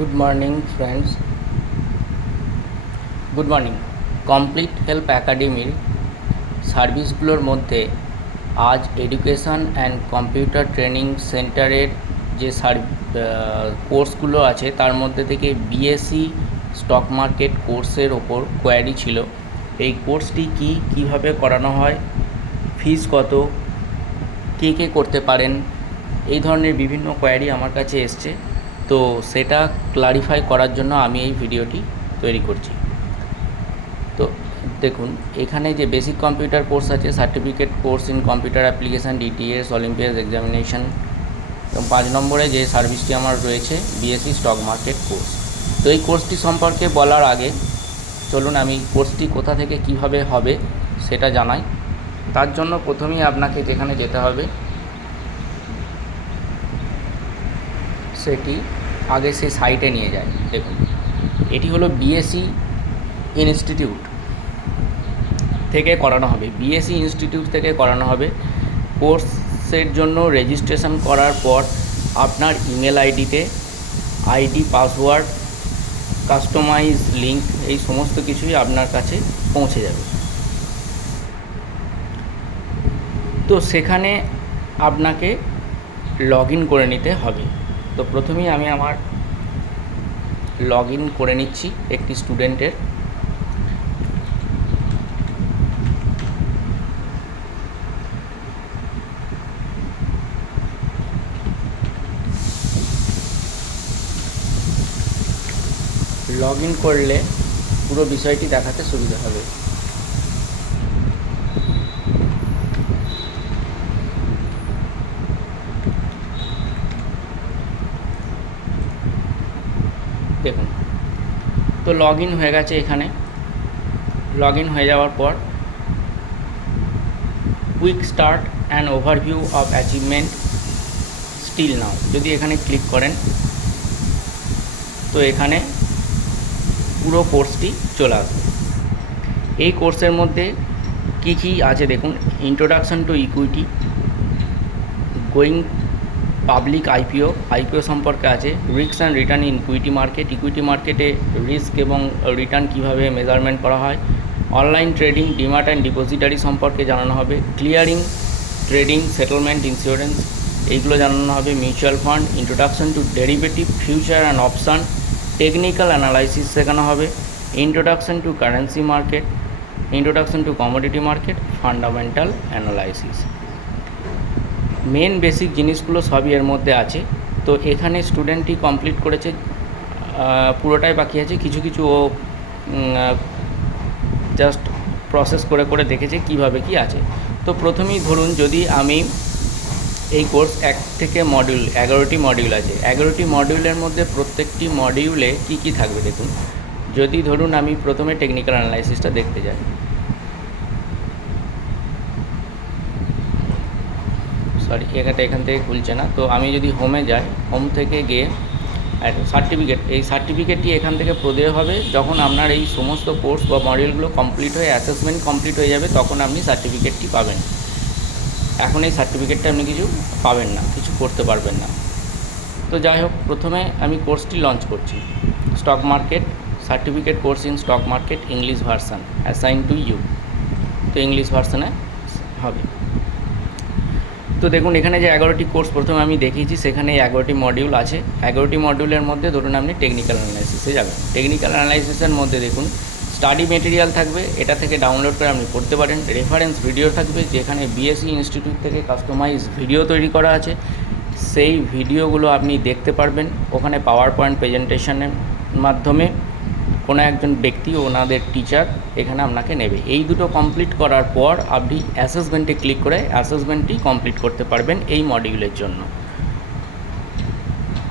Good morning, friends. Good morning. Complete help একাডেমির সার্ভিসগুলোর মধ্যে আজ এডুকেশন অ্যান্ড কম্পিউটার ট্রেনিং সেন্টারের যে কোর্সগুলো আছে তার মধ্যে থেকে বিএসসি স্টক মার্কেট কোর্সের ওপর কোয়ারি ছিল। এই কোর্সটি কীভাবে করানো হয়, ফিস কত, কে করতে পারেন, এই ধরনের বিভিন্ন কোয়ারি আমার কাছে এসছে। তো সেটা ক্লারিফাই করার জন্য আমি এই ভিডিওটি তৈরি করছি। তো দেখুন, এখানে যে বেসিক কম্পিউটার কোর্স আছে, certificate course in computer application, DTS, Olympus examination, এবং 5 নম্বরে যে সার্ভিসটি আমার রয়েছে বিএসসি স্টক মার্কেট কোর্স। তো এই কোর্সটি সম্পর্কে বলার আগে চলুন আমি কোর্সটি কোথা থেকে কিভাবে হবে সেটা জানাই। তার জন্য প্রথমেই আপনাকে যেখানে যেতে হবে সেটি আগে সেই সাইটে নিয়ে যায়। দেখুন, এটি হলো বিএসসি ইনস্টিটিউট থেকে করানো হবে, বিএসসি ইনস্টিটিউট থেকে করানো হবে। কোর্সের জন্য রেজিস্ট্রেশন করার পর আপনার ইমেল আইডিতে আইডি, পাসওয়ার্ড, কাস্টমাইজ লিঙ্ক, এই সমস্ত কিছুই আপনার কাছে পৌঁছে যাবে। তো সেখানে আপনাকে লগ ইন করে নিতে হবে। তো প্রথমেই আমি আমার লগ ইন করে নিচ্ছি একটি স্টুডেন্টের। লগ ইন করলে পুরো বিষয়টি দেখাতে সুবিধা হবে। দেখুন, তো লগ ইন হয়ে গেছে। এখানে লগ ইন হয়ে যাওয়ার পর quick start and overview of achievement still now যদি এখানে ক্লিক করেন তো এখানে পুরো কোর্সটি চলে আসবে। এই কোর্সের মধ্যে কী আছে দেখুন, introduction to equity, going public IPO সম্পর্কে আছে, risk and return in equity market, equity মার্কেটে রিস্ক এবং রিটার্ন কীভাবে মেজারমেন্ট করা হয়, online trading, demat and depository সম্পর্কে জানানো হবে, ক্লিয়ারিং, ট্রেডিং, সেটেলমেন্ট, ইন্স্যুরেন্স, এইগুলো জানানো হবে, mutual fund, introduction to derivative, future and option, technical analysis শেখানো হবে, introduction to currency market, introduction to commodity market, fundamental analysis. Main basic জিনিসগুলো সবই এর মধ্যে আছে। তো এখানে স্টুডেন্টটি কমপ্লিট করেছে, পুরোটাই বাকি আছে, কিছু ও জাস্ট প্রসেস করে দেখেছে কিভাবে কি আছে। তো প্রথমেই ধরুন, যদি আমি এই কোর্স 1 থেকে মডিউল 11টি মডিউল আছে, 11টি মডিউলের মধ্যে প্রত্যেকটি মডিউলে কি থাকবে দেখুন। যদি ধরুন আমি প্রথমে টেকনিক্যাল অ্যানালাইসিসটা দেখতে যাই, সরি এখান থেকে খুলছে না। তো আমি যদি হোমে যাই, হোম থেকে গিয়ে সার্টিফিকেট, এই সার্টিফিকেটটি এখান থেকে প্রদেয় হবে যখন আপনার এই সমস্ত কোর্স বা মডিউলগুলো কমপ্লিট হয়ে অ্যাসেসমেন্ট কমপ্লিট হয়ে যাবে, তখন আপনি সার্টিফিকেটটি পাবেন। এখন এই সার্টিফিকেটটা আপনি কিছু পাবেন না, কিছু করতে পারবেন না। তো যাই হোক, প্রথমে আমি কোর্সটি লঞ্চ করছি, stock market certificate course in stock market English version assign to you. তো ইংলিশ ভার্সানে হবে। তো দেখুন, এখানে যে 11টি কোর্স প্রথমে আমি দেখিয়েছি, সেখানে 11টি মডিউল আছে। 11টি মডিউলের মধ্যে ধরুন আপনি টেকনিক্যাল অ্যানালাইসিসে যাবেন। টেকনিক্যাল অ্যানালাইসিসের মধ্যে দেখুন স্টাডি মেটেরিয়াল থাকবে, এটা থেকে ডাউনলোড করে আপনি পড়তে পারেন। রেফারেন্স ভিডিও থাকবে, যেখানে বিএসসি ইনস্টিটিউট থেকে কাস্টমাইজ ভিডিও তৈরি করা আছে, সেই ভিডিওগুলো আপনি দেখতে পারবেন। ওখানে পাওয়ার পয়েন্ট প্রেজেন্টেশনের মাধ্যমে কোনো একজন ব্যক্তি, ওনাদের টিচার এখানে আপনাকে নেবে। এই দুটো কমপ্লিট করার পর আপনি অ্যাসেসমেন্টে ক্লিক করে অ্যাসেসমেন্টটি কমপ্লিট করতে পারবেন এই মডিউলের জন্য।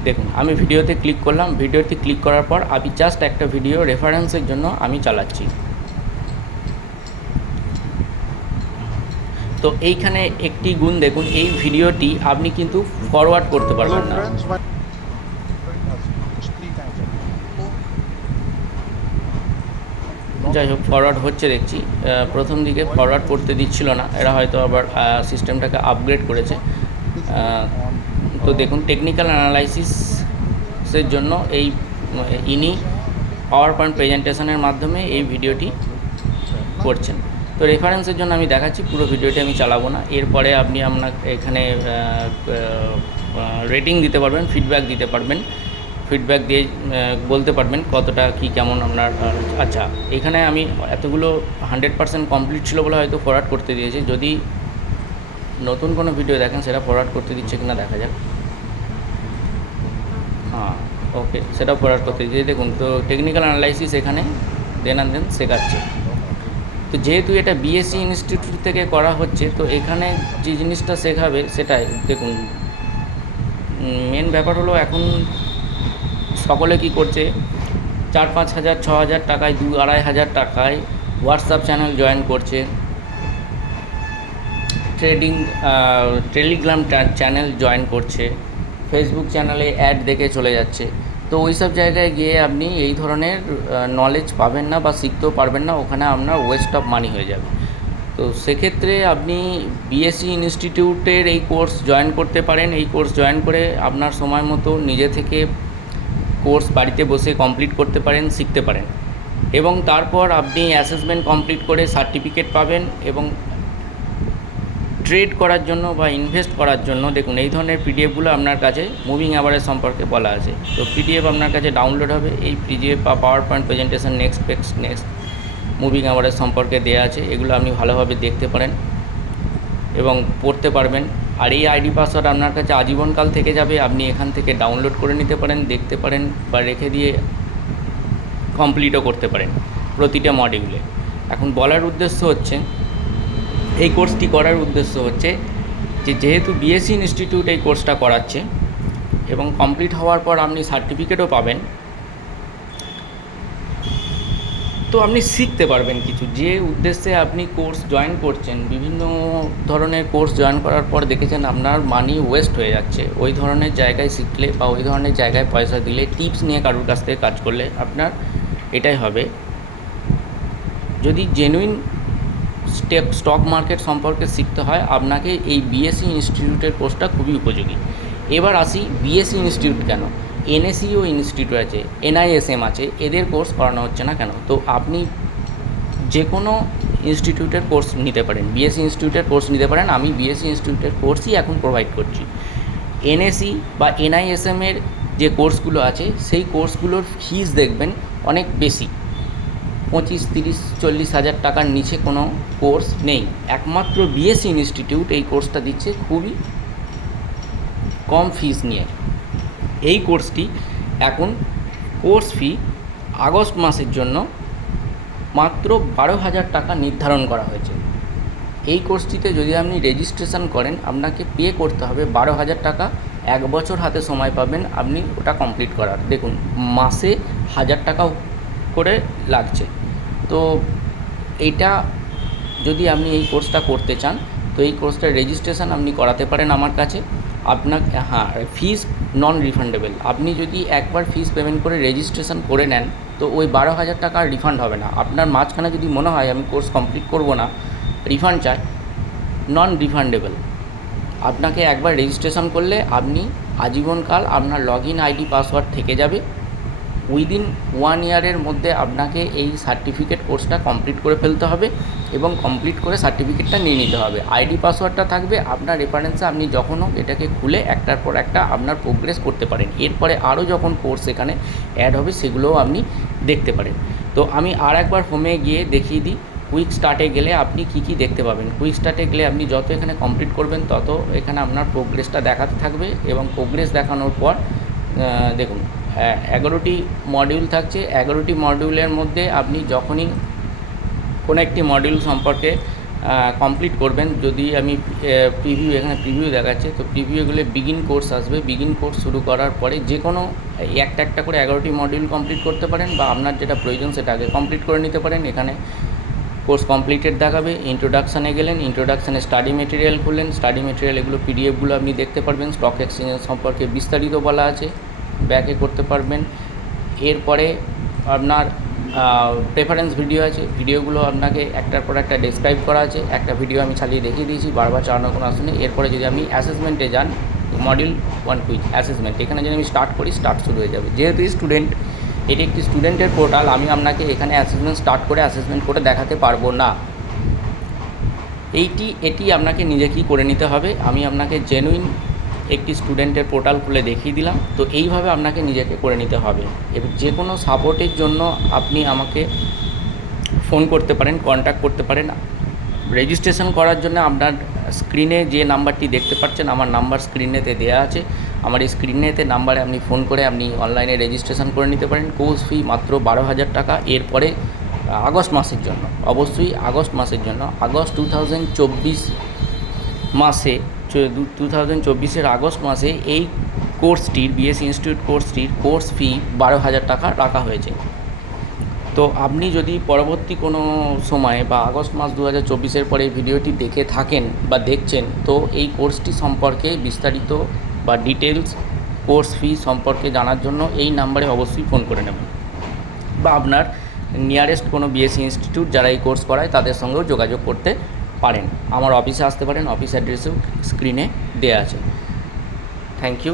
দেখুন, আমি ভিডিওতে ক্লিক করলাম, ভিডিওতে ক্লিক করার পর আমি জাস্ট একটা ভিডিও রেফারেন্সের জন্য আমি চালাচ্ছি। তো এইখানে একটি গুণ দেখুন, এই ভিডিওটি আপনি কিন্তু ফরওয়ার্ড করতে পারবেন না। যাই হোক, ফরওয়ার্ড হচ্ছে দেখছি। প্রথম দিকে ফরওয়ার্ড করতে দিচ্ছিল না, এরা হয়তো আবার সিস্টেমটাকে আপগ্রেড করেছে। তো দেখুন, টেকনিক্যাল অ্যানালাইসিসের জন্য এই ইনি পাওয়ার পয়েন্ট প্রেজেন্টেশনের মাধ্যমে এই ভিডিওটি করছেন। তো রেফারেন্সের জন্য আমি দেখাচ্ছি, পুরো ভিডিওটি আমি চালাবো না। এরপরে আপনি আপনার এখানে রেটিং দিতে পারবেন, ফিডব্যাক দিতে পারবেন, ফিডব্যাক দিয়ে বলতে পারবেন কতটা কি কেমন আপনার। আচ্ছা, এখানে আমি এতগুলো 100% কমপ্লিট ছিল বলে হয়তো ফরওয়ার্ড করতে দিয়েছে। যদি নতুন কোনো ভিডিও দেখেন সেটা ফরওয়ার্ড করতে দিচ্ছে কিনা দেখা যাক। হ্যাঁ, ওকে, সেটাও ফরওয়ার্ড করতে দিয়েছে। দেখুন, তো টেকনিক্যাল অ্যানালাইসিস এখানে দেন শেখাচ্ছে। তো যেহেতু এটা বিএসসি ইনস্টিটিউট থেকে করা হচ্ছে, তো এখানে যে জিনিসটা শেখাবে সেটাই দেখুন। মেন ব্যাপার হলো এখন সকলে কি করছে, 4-5 হাজার 6 হাজার টাকায়, 2-2.5 হাজার টাকায় হোয়াটসঅ্যাপ চ্যানেল জয়েন করছে, টেলিগ্রাম চ্যানেল জয়েন করছে, ফেসবুক চ্যানেলে অ্যাড দেখে চলে যাচ্ছে। তো ওই সব জায়গায় গিয়ে আপনি এই ধরনের নলেজ পাবেন না বা শিখতেও পারবেন না, ওখানে আপনার ওয়েস্ট অফ মানি হয়ে যাবে। তো সেক্ষেত্রে আপনি বিএসসি ইনস্টিটিউটের এই কোর্স জয়েন করতে পারেন। এই কোর্স জয়েন করে আপনার সময় মতো নিজে থেকে কোর্স বাড়িতে বসে কমপ্লিট করতে পারেন, শিখতে পারেন, এবং তারপর আপনি অ্যাসেসমেন্ট কমপ্লিট করে সার্টিফিকেট পাবেন। এবং ট্রেড করার জন্য বা ইনভেস্ট করার জন্য দেখুন, এই ধরনের পিডিএফগুলো আপনার কাছে মুভিং অ্যাভারেজ সম্পর্কে বলা আছে। তো পিডিএফ আপনার কাছে ডাউনলোড হবে। এই পিডিএফ বা power point presentation next moving average সম্পর্কে দেওয়া আছে। এগুলো আপনি ভালোভাবে দেখতে পারেন এবং পড়তে পারবেন। আর এই আইডি পাসওয়ার্ড আপনার কাছে আজীবনকাল থেকে যাবে। আপনি এখান থেকে ডাউনলোড করে নিতে পারেন, দেখতে পারেন, বা রেখে দিয়ে কমপ্লিটও করতে পারেন প্রতিটা মডিউলে। এখন বলার উদ্দেশ্য হচ্ছে, এই কোর্সটি করার উদ্দেশ্য হচ্ছে যে যেহেতু বিএসসি ইনস্টিটিউট এই কোর্সটা করাচ্ছে এবং কমপ্লিট হওয়ার পর আপনি সার্টিফিকেটও পাবেন, তো আপনি শিখতে পারবেন কিছু। যে উদ্দেশ্যে আপনি কোর্স জয়েন করছেন, বিভিন্ন ধরনের কোর্স জয়েন করার পর দেখেছেন আপনার মানি ওয়েস্ট হয়ে যাচ্ছে, ওই ধরনের জায়গায় শিখলে বা ওই ধরনের জায়গায় পয়সা দিলে, টিপস নিয়ে কারোর কাছ থেকে কাজ করলে আপনার এটাই হবে। যদি জেনুইন স্টক মার্কেট সম্পর্কে শিখতে হয়, আপনাকে এই বিএসসি ইনস্টিটিউটের কোর্সটা খুবই উপযোগী। এবার আসি, বিএসসি ইনস্টিটিউট কেন, এনএসইও ইনস্টিটিউট আছে, এনআইএসএম আছে, এদের কোর্স করানো হচ্ছে না কেন? তো আপনি যে কোনো ইনস্টিটিউটের কোর্স নিতে পারেন, বিএসসি ইনস্টিটিউটের কোর্স নিতে পারেন। আমি বিএসসি ইনস্টিটিউটের কোর্সই এখন প্রোভাইড করছি। এনএসই বা এনআইএসএমের যে কোর্সগুলো আছে, সেই কোর্সগুলোর ফিস দেখবেন অনেক বেশি, 25-30-40 হাজার টাকার নিচে কোনো কোর্স নেই। একমাত্র বিএসসি ইনস্টিটিউট এই কোর্সটা দিচ্ছে খুবই কম ফিস নিয়ে। এই কোর্সটি এখন কোর্স ফি আগস্ট মাসের জন্য মাত্র 12,000 টাকা নির্ধারণ করা হয়েছে। এই কোর্সটিতে যদি আপনি রেজিস্ট্রেশন করেন, আপনাকে পে করতে হবে 12,000 টাকা। 1 বছর হাতে সময় পাবেন আপনি ওটা কমপ্লিট করার। দেখুন, মাসে 1,000 টাকা করে লাগছে। তো এইটা যদি আপনি এই কোর্সটা করতে চান, তো এই কোর্সটার রেজিস্ট্রেশন আপনি করাতে পারেন আমার কাছে। আপনাকে, হ্যাঁ, ফিস নন রিফান্ডেবল। আপনি যদি একবার ফিস পেমেন্ট করে রেজিস্ট্রেশন করে নেন, তো ওই 12,000 টাকা রিফান্ড হবে না। আপনার মাঝখানে যদি মনে হয় আমি কোর্স কমপ্লিট করব না, রিফান্ড চাই, নন রিফান্ডেবল। আপনাকে একবার রেজিস্ট্রেশন করলে আপনি আজীবনকাল আপনার লগ ইন আইডি পাসওয়ার্ড থেকে যাবে। উইদিন 1 ইয়ারের মধ্যে আপনাকে এই সার্টিফিকেট কোর্সটা কমপ্লিট করে ফেলতে হবে এবং কমপ্লিট করে সার্টিফিকেটটা নিয়ে নিতে হবে। আইডি পাসওয়ার্ডটা থাকবে আপনার রেফারেন্সে। আপনি যখনও এটাকে খুলে একটার পর একটা আপনার প্রোগ্রেস করতে পারেন। এরপরে আরও যখন কোর্স এখানে অ্যাড হবে সেগুলোও আপনি দেখতে পারেন। তো আমি আর একবার হোমে গিয়ে দেখিয়ে দিই। কুইক স্টার্টে গেলে আপনি কি কি দেখতে পাবেন। কুইক স্টার্টে গেলে আপনি যত এখানে কমপ্লিট করবেন তত এখানে আপনার প্রোগ্রেসটা দেখাতে থাকবে, এবং প্রোগ্রেস দেখানোর পর দেখুন 11টি মডিউল থাকছে। 11টি মডিউলের মধ্যে আপনি যখনই কোনো একটি মডিউল সম্পর্কে কমপ্লিট করবেন, যদি আমি প্রিভিউ, এখানে প্রিভিউ দেখাচ্ছে, তো প্রিভিউগুলো বিগিন কোর্স আসবে। বিগিন কোর্স শুরু করার পরে যে কোনো একটা করে 11টি মডিউল কমপ্লিট করতে পারেন, বা আপনার যেটা প্রয়োজন সেটা আগে কমপ্লিট করে নিতে পারেন। এখানে কোর্স কমপ্লিটেড দেখাবে। ইন্ট্রোডাকশানে গেলেন, ইন্ট্রোডাকশানে স্টাডি মেটেরিয়াল খুললেন, স্টাডি মেটেরিয়াল এগুলো পিডিএফগুলো আপনি দেখতে পারবেন। স্টক এক্সচেঞ্জের সম্পর্কে বিস্তারিত বলা আছে, ব্যাকে করতে পারবেন। এরপরে আপনার প্রেফারেন্স ভিডিও আছে, ভিডিওগুলো আপনাকে একটার পর একটা ডেসক্রাইব করা আছে। একটা ভিডিও আমি চালিয়ে দেখিয়ে দিয়েছি, বারবার চালানোর কোনো আসে নেই। এরপরে যদি আমি অ্যাসেসমেন্টে যান, মডিউল 1 কুইজ অ্যাসেসমেন্ট, এখানে যদি আমি স্টার্ট করি, স্টার্ট শুরু হয়ে যাবে। যেহেতু স্টুডেন্ট এটি একটি স্টুডেন্টের পোর্টাল। আমি আপনাকে এখানে অ্যাসেসমেন্ট স্টার্ট করে অ্যাসেসমেন্ট করে দেখাতে পারবো না। এটি আপনাকে নিজেকেই করে নিতে হবে। আমি আপনাকে জেনুইন একটি স্টুডেন্টের পোর্টাল খুলে দেখিয়ে দিলাম। তো এইভাবে আপনাকে নিজেকে করে নিতে হবে। এবার যে কোনো সাপোর্টের জন্য আপনি আমাকে ফোন করতে পারেন, কন্ট্যাক্ট করতে পারেন। রেজিস্ট্রেশন করার জন্য আপনার স্ক্রিনে যে নাম্বারটি দেখতে পাচ্ছেন, আমার নাম্বার স্ক্রিনেতে দেওয়া আছে। আমার এই স্ক্রিনেতে নাম্বারে আপনি ফোন করে আপনি অনলাইনে রেজিস্ট্রেশন করে নিতে পারেন। কোর্স ফি মাত্র 12,000 টাকা। এরপরে আগস্ট মাসের জন্য, অবশ্যই আগস্ট মাসের জন্য, আগস্ট 2024 মাসে 2024-এর আগস্ট মাসে এই কোর্সটির, বিএসসি ইনস্টিটিউট কোর্সটির কোর্স ফি 12,000 টাকা রাখা হয়েছে। তো আপনি যদি পরবর্তী কোনো সময়ে বা আগস্ট মাস 2024-এর পরে ভিডিওটি দেখে থাকেন বা দেখছেন, তো এই কোর্সটি সম্পর্কে বিস্তারিত বা ডিটেলস কোর্স ফি সম্পর্কে জানার জন্য এই নাম্বারে অবশ্যই ফোন করে নেবেন, বা আপনার নিয়ারেস্ট কোনো বিএসসি ইনস্টিটিউট যারা এই কোর্স করায় তাদের সঙ্গেও যোগাযোগ করতে পারেন। আমার অফিসে আসতে পারেন, অফিস অ্যাড্রেসও স্ক্রিনে দেওয়া আছে। Thank you.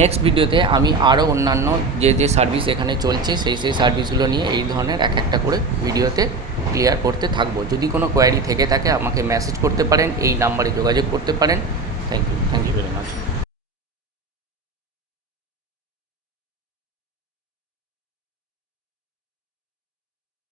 নেক্সট ভিডিওতে আমি আরও অন্যান্য যে সার্ভিস এখানে চলছে সেই সার্ভিসগুলো নিয়ে এই ধরনের একটা করে ভিডিওতে ক্লিয়ার করতে থাকবো। যদি কোনো কোয়ারি থেকে থাকে আমাকে মেসেজ করতে পারেন, এই নাম্বারে যোগাযোগ করতে পারেন। Thank you very much.